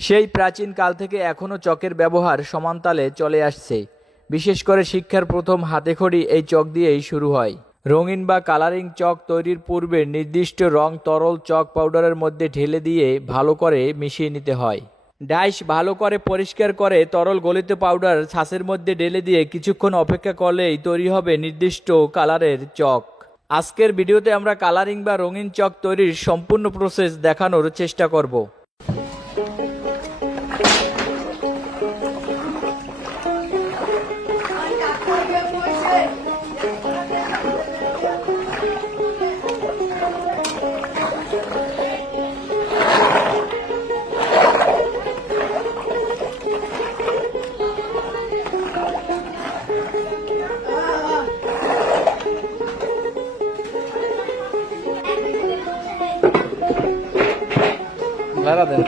সেই প্রাচীন কাল থেকে এখনও চকের ব্যবহার সমানতালে চলে আসছে। বিশেষ করে শিক্ষার প্রথম হাতেখড়ি এই চক দিয়েই শুরু হয়। রঙিন বা কালারিং চক তৈরির পূর্বে নির্দিষ্ট রং তরল চক পাউডারের মধ্যে ঢেলে দিয়ে ভালো করে মিশিয়ে নিতে হয়। ডাইস ভালো করে পরিষ্কার করে তরল গলিত পাউডার ছাঁচের মধ্যে ঢেলে দিয়ে কিছুক্ষণ অপেক্ষা করলেই তৈরি হবে নির্দিষ্ট কালারের চক। আজকের ভিডিওতে আমরা কালারিং বা রঙিন চক তৈরির সম্পূর্ণ প্রসেস দেখানোর চেষ্টা করব। লাগা দেন।